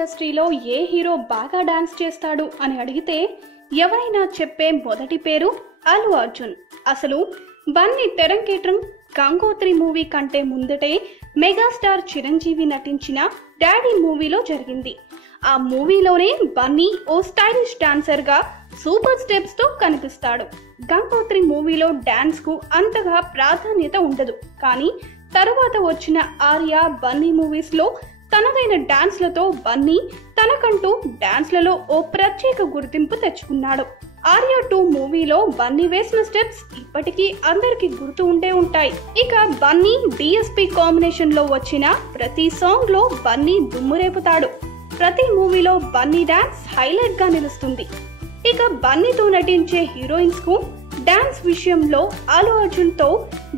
ఇండస్ట్రీలో ఏ హీరో బాగా డాన్స్ చేస్తాడు అని అడిగితే ఎవరైనా చెప్పే మొదటి పేరు అల్లు అర్జున్. అసలు బన్నీ తెరంగేట్రం గంగోత్రి మూవీ కంటే ముందటే మెగాస్టార్ చిరంజీవి నటించిన డాడీ మూవీలో జరిగింది. ఆ మూవీలోనే బన్నీ ఓ స్టైలిష్ డాన్సర్ గా సూపర్ స్టెప్స్ తో కనిపిస్తాడు. గంగోత్రి మూవీలో డాన్స్ కు అంతగా ప్రాధాన్యత ఉండదు, కానీ తరువాత వచ్చిన ఆర్య, బన్నీ మూవీస్ లో తనదైన డాన్స్లతో బన్నీ తనకంటూ డాన్స్లలో ఓ ప్రత్యేక గుర్తింపు తెచ్చుకున్నాడు. ఆర్య 2 మూవీలో బన్నీ వేసిన స్టెప్స్ ఇప్పటికీ అందరికి గుర్తు ఉండే ఉంటాయి. ఇక బన్నీ డిఎస్పి కాంబినేషన్ లో వచ్చిన ప్రతి సాంగ్ లో బన్నీ దుమ్మురేపుతాడు. ప్రతి మూవీలో బన్నీ డాన్స్ హైలైట్ గా నిలుస్తుంది. ఇక బన్నీతో నటించే హీరోయిన్స్ కు డాన్స్ విషయంలో అల్లు అర్జున్ తో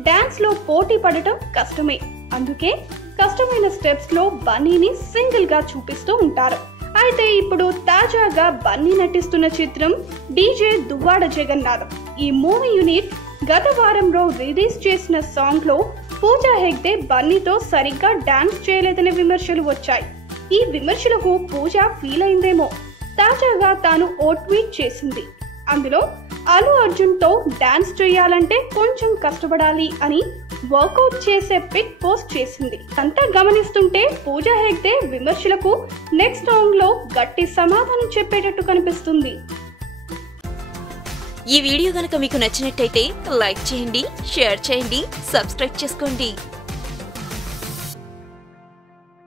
డాన్స్ లో పోటీ పడటం కష్టమే. అందుకే కష్టమైన స్టెప్స్ లో బన్నీని సింగిల్ గా చూపిస్తూ ఉంటారు. అయితే ఇప్పుడు తాజాగా బన్నీ నటిస్తున్న చిత్రం డీజే దువ్వాడ జగన్నాథం. ఈ మూవీ యూనిట్ గత వారంలో రిలీజ్ చేసిన సాంగ్ లో పూజా హెగ్డే బన్నీతో సరిగ్గా డాన్స్ చేయలేదనే విమర్శలు వచ్చాయి. ఈ విమర్శలకు పూజ ఫీల్ అయిందేమో. తాజాగా తాను ఓ ట్వీట్ చేసింది. అందులో అల్లు అర్జున్ తో డాన్స్ చేయాలంటే కొంచెం కష్టపడాలి అని వర్కౌట్ చేసే పిక్ పోస్ట్ చేసింది. అంతా గమనిస్తుంటే పూజా హెగ్డే విమర్శలకు నెక్స్ట్ సాంగ్ లో గట్టి సమాధానం చెప్పేటట్టు కనిపిస్తుంది. ఈ వీడియో గనుక మీకు నచ్చినట్టయితే లైక్ చేయండి, షేర్ చేయండి, సబ్స్క్రైబ్ చేసుకోండి.